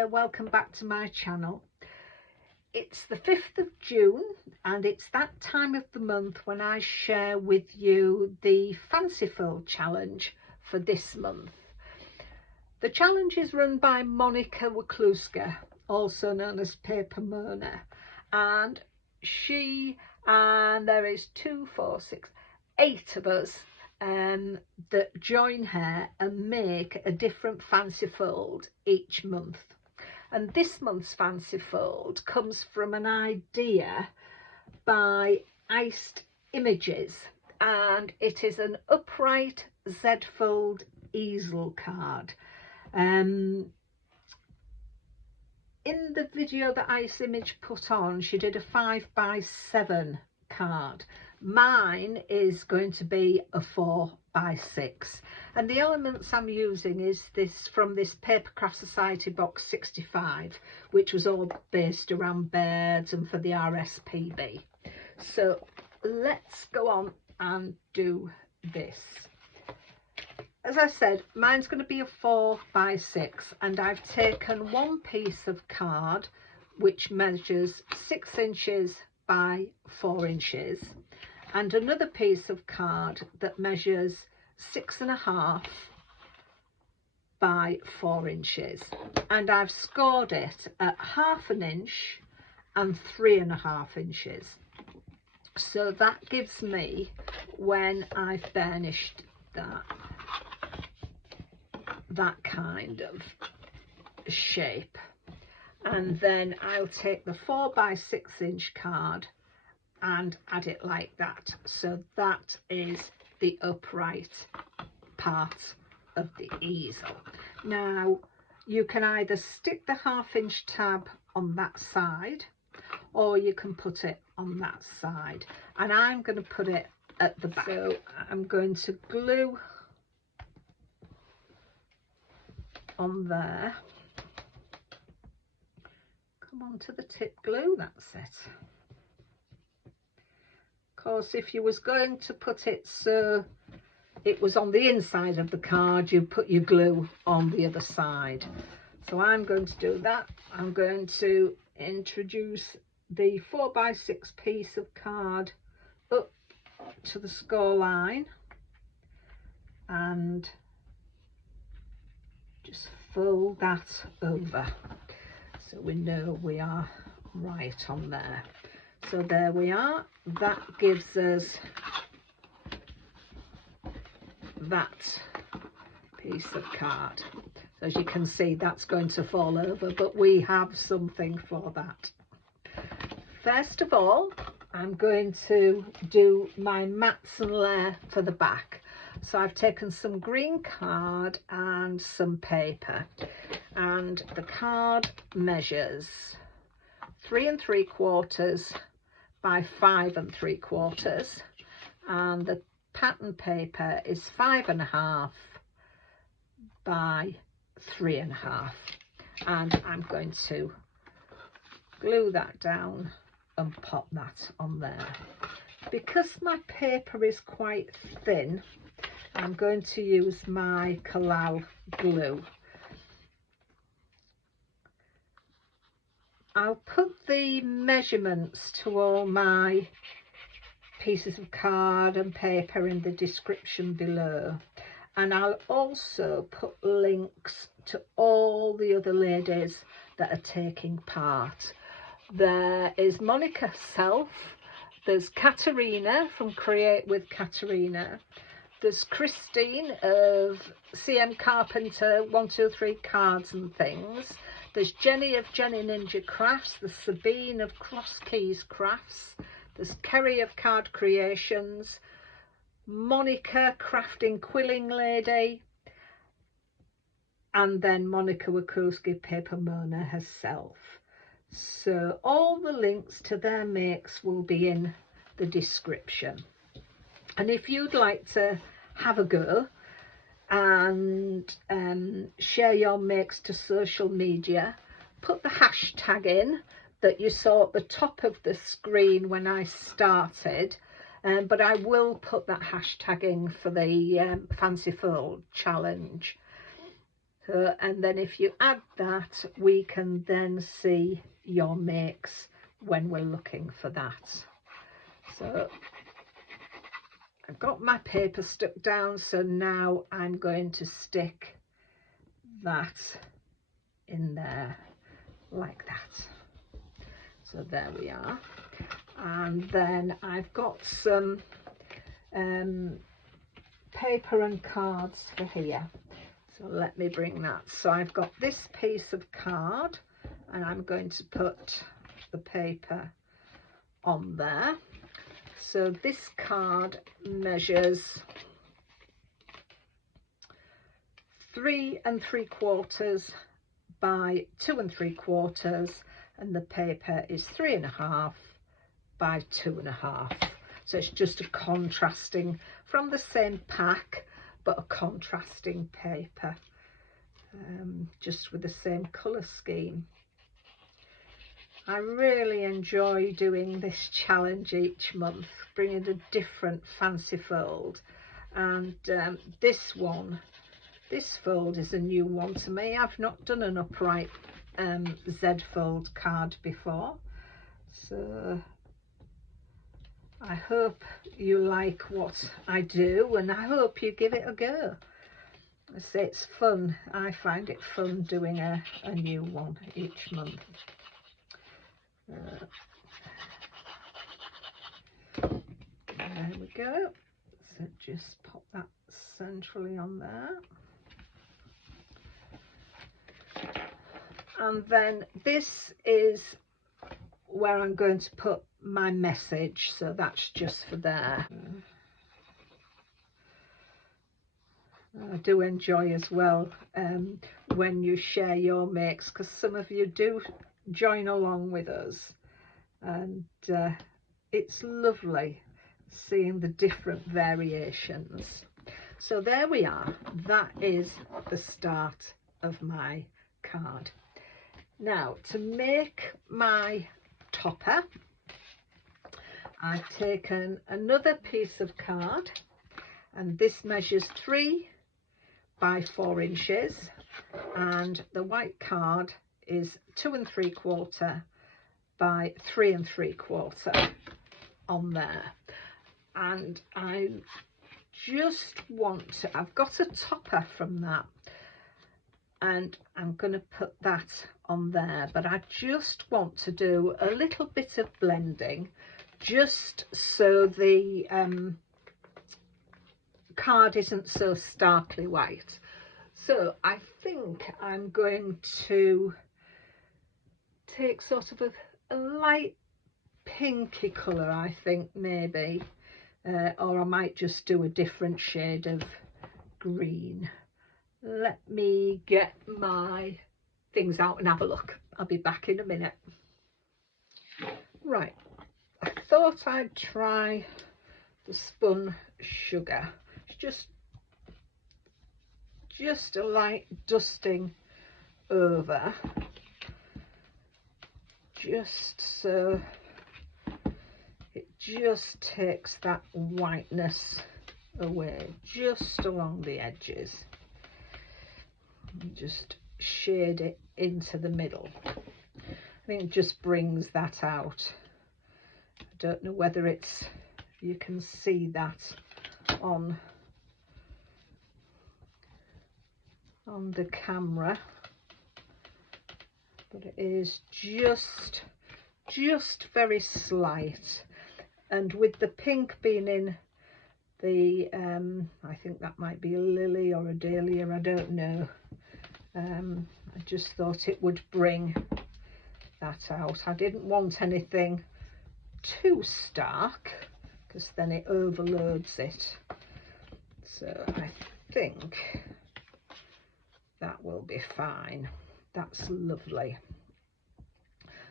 here, welcome back to my channel. It's the 5th of June and it's that time of the month when I share with you the Fanciful challenge for this month. The challenge is run by Monika, also known as Paper Mona, and there is 8 of us that join her and make a different fancy fold each month. And this month's fancy fold comes from an idea by Iced Images, and it is an upright Z-fold easel card. In the video that Ice Image put on, she did a 5x7 card. Mine is going to be a 4x6, and the elements I'm using is from this Papercraft Society box 65, which was all based around birds and for the RSPB. So let's go on and do this. As I said, mine's going to be a 4x6, and I've taken one piece of card which measures 6 inches by 4 inches, and another piece of card that measures 6.5 by 4 inches, and I've scored it at 1/2 inch and 3.5 inches. So that gives me, when I've burnished that kind of shape. And then I'll take the 4x6 inch card and add it like that. So that is the upright part of the easel. Now you can either stick the 1/2 inch tab on that side, or you can put it on that side, and I'm going to put it at the back. So I'm going to glue on there. Come on to the tip glue, that's it. Of course, if you was going to put it so it was on the inside of the card, you put your glue on the other side. So I'm going to do that. I'm going to introduce the 4x6 piece of card up to the score line and just fold that over so we know we are right on there. So there we are. That gives us that piece of card. So as you can see, that's going to fall over, but we have something for that. First of all, I'm going to do my mats and layer for the back. So I've taken some green card and some paper, and the card measures 3 3/4 by 5 3/4, and the pattern paper is 5.5 by 3.5, and I'm going to glue that down and pop that on there. Because my paper is quite thin, I'm going to use my Collal glue. I'll put the measurements to all my pieces of card and paper in the description below, and I'll also put links to all the other ladies that are taking part. There is Monika herself, there's Katarina from Create with Katarina, there's Christine of CM Carpenter 123 Cards and Things, there's Jenny of Jenny Ninja Crafts, there's Sabine of Cross Keys Crafts, there's Kerry of Card Creations, Monika Crafting Quilling Lady, and then Monika Wakulski Paper Mona herself. So all the links to their makes will be in the description. And if you'd like to have a go and share your makes to social media, put the hashtag in that you saw at the top of the screen when I started, but I will put that hashtag in for the Fanciful challenge. So, and then if you add that, we can then see your makes when we're looking for that. So I've got my paper stuck down, so now I'm going to stick that in there like that. So there we are. And then I've got some paper and cards for here. So let me bring that. So I've got this piece of card and I'm going to put the paper on there. So this card measures 3 3/4 by 2 3/4, and the paper is 3.5 by 2.5. So it's just a contrasting from the same pack, but a contrasting paper, just with the same colour scheme. I really enjoy doing this challenge each month, bringing a different fancy fold, and this fold is a new one to me. I've not done an upright Z fold card before, so I hope you like what I do, and I hope you give it a go. I say it's fun. I find it fun doing a new one each month. There we go. So just pop that centrally on there. And then this is where I'm going to put my message, so that's just for there. I do enjoy as well when you share your makes, because some of you do join along with us, and it's lovely seeing the different variations. So there we are. That is the start of my card. Now, to make my topper, I've taken another piece of card, and this measures 3 by 4 inches, and the white card is 2 3/4 by 3 3/4 on there. And I just want to, I've got a topper from that, and I'm going to put that on there, but I just want to do a little bit of blending, just so the card isn't so starkly white. So I think I'm going to take sort of a light pinky colour, I think, maybe, or I might just do a different shade of green. Let me get my things out and have a look. I'll be back in a minute. Right, I thought I'd try the spun sugar. It's just a light dusting over, just so it just takes that whiteness away, just along the edges. And just shade it into the middle. I think it just brings that out. I don't know whether it's, you can see that on the camera, but it is just very slight. And with the pink being in the I think that might be a lily or a dahlia, I don't know. I just thought it would bring that out. I didn't want anything too stark, because then it overloads it. So I think that will be fine. That's lovely.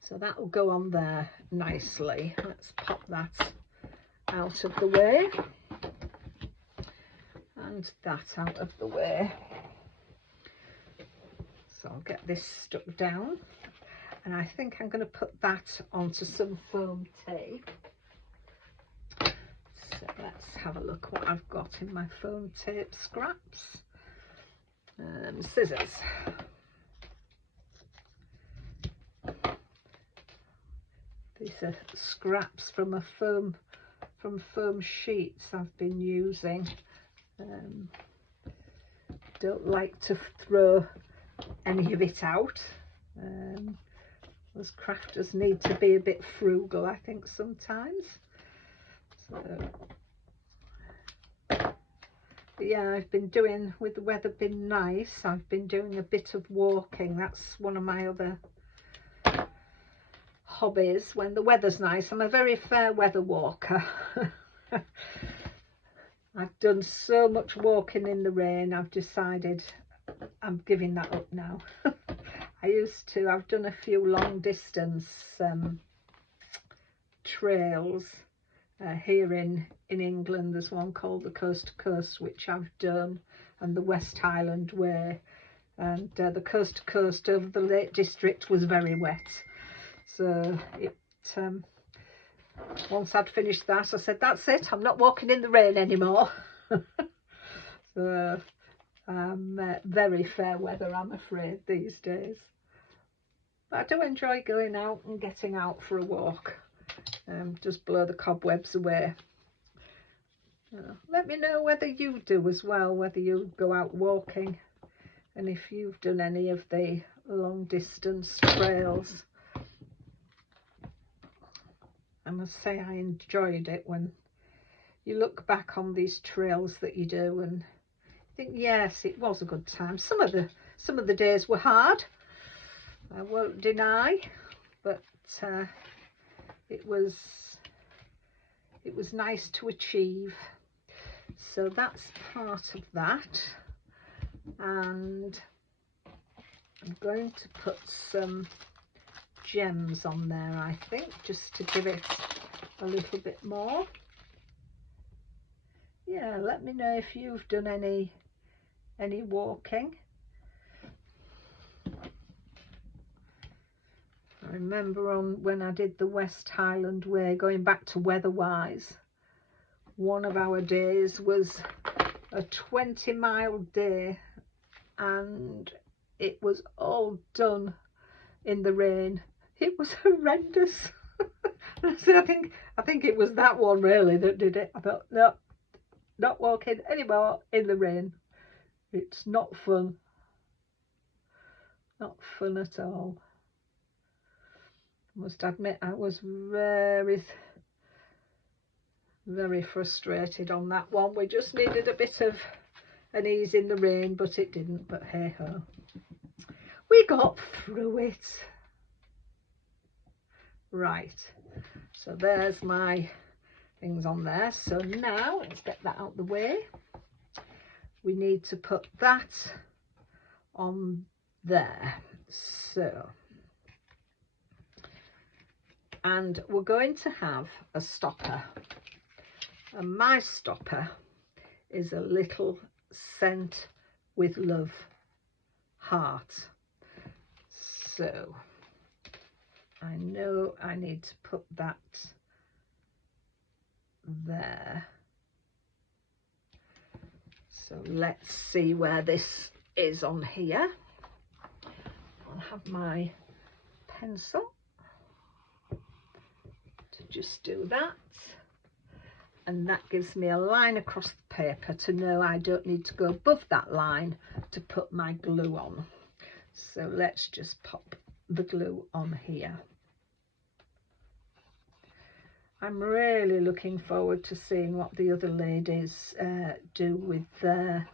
So that will go on there nicely. Let's pop that out of the way, and that out of the way. So I'll get this stuck down, and I think I'm going to put that onto some foam tape. So let's have a look what I've got in my foam tape scraps. Scissors. These are scraps from foam sheets I've been using. Don't like to throw any of it out. Us crafters need to be a bit frugal, I think, sometimes. So, yeah, I've been doing, with the weather being nice, I've been doing a bit of walking. That's one of my other hobbies when the weather's nice. I'm a very fair weather walker. I've done so much walking in the rain, I've decided I'm giving that up now. I've done a few long distance trails here in England. There's one called the Coast to Coast, which I've done, and the West Highland Way, and the Coast to Coast over the Lake District was very wet. So once I'd finished that, I said, that's it, I'm not walking in the rain anymore. So very fair weather, I'm afraid, these days. But I do enjoy going out and getting out for a walk. Just blow the cobwebs away. Let me know whether you do as well, whether you go out walking, and if you've done any of the long distance trails. I must say I enjoyed it when you look back on these trails that you do and think, yes, it was a good time. Some of the days were hard, I won't deny, but it was nice to achieve. So that's part of that, and I'm going to put some gems on there, I think, just to give it a little bit more. Yeah, let me know if you've done any walking. I remember when I did the West Highland Way, going back to weather-wise, one of our days was a 20-mile day, and it was all done in the rain. It was horrendous. So I think it was that one really that did it. I thought, no, not walking anymore in the rain. It's not fun. Not fun at all. I must admit I was very frustrated on that one. We just needed a bit of an ease in the rain, but it didn't. But hey ho, we got through it. Right, so there's my things on there. So now let's get that out of the way. We need to put that on there. So, and we're going to have a stopper, and my stopper is a little Sent with Love heart. So I know I need to put that there. So let's see where this is on here. I'll have my pencil to just do that, and that gives me a line across the paper to know I don't need to go above that line to put my glue on. So let's just pop the glue on here. I'm really looking forward to seeing what the other ladies do with their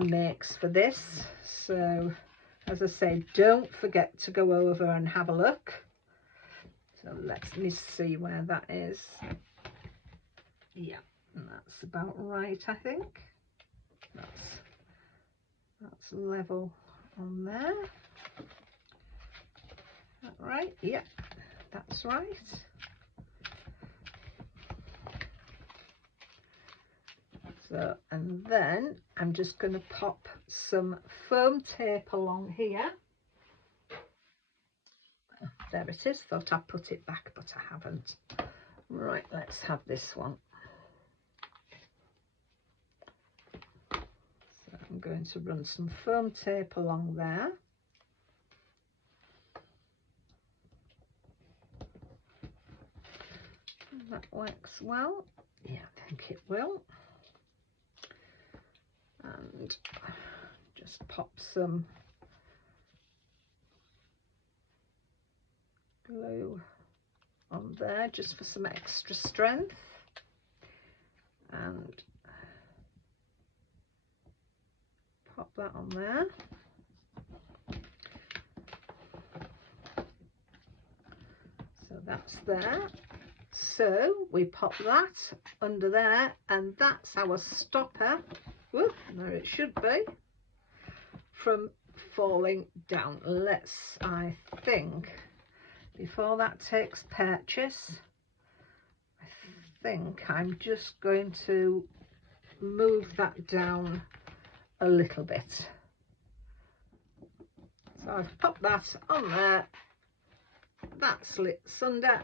makes for this. So as I say, don't forget to go over and have a look. So let me see where that is. Yeah, that's about right, I think. That's level on there. That right? Yeah, that's right. So, and then I'm just going to pop some foam tape along here. There it is. Thought I'd put it back, but I haven't. Right, let's have this one. I'm going to run some foam tape along there. That works well. Yeah, I think it will. And just pop some glue on there just for some extra strength. And pop that on there. So that's there. So we pop that under there, and that's our stopper. Whoop, there it should be, from falling down. Let's, I think, before that takes purchase, I think I'm just going to move that down a little bit. So I've popped that on there, that slits under,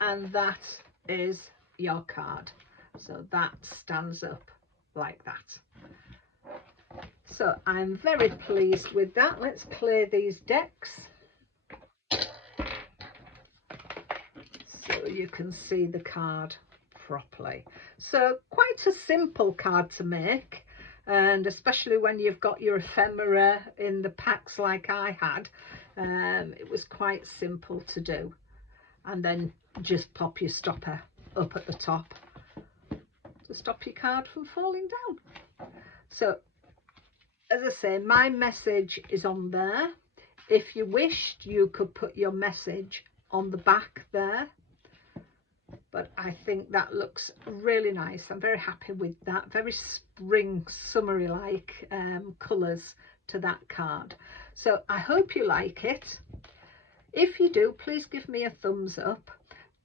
and that is your card. So that stands up like that. So I'm very pleased with that. Let's clear these decks so you can see the card properly. So quite a simple card to make, and especially when you've got your ephemera in the packs like I had, it was quite simple to do. And then just pop your stopper up at the top to stop your card from falling down. So as I say, my message is on there. If you wished, you could put your message on the back there, but I think that looks really nice. I'm very happy with that. Very spring summery like colours to that card. So I hope you like it. If you do, please give me a thumbs up.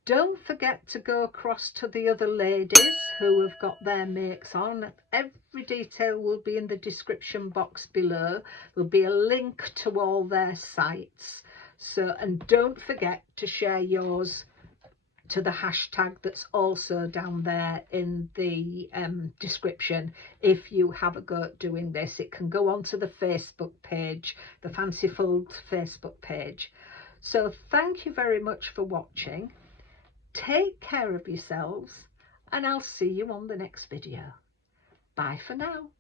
Don't forget to go across to the other ladies who have got their makes on. Every detail will be in the description box below. There'll be a link to all their sites. So, and don't forget to share yours to the hashtag that's also down there in the description. If you have a go at doing this, it can go onto the Facebook page, the Fancy Fold Facebook page. So thank you very much for watching. Take care of yourselves, and I'll see you on the next video. Bye for now.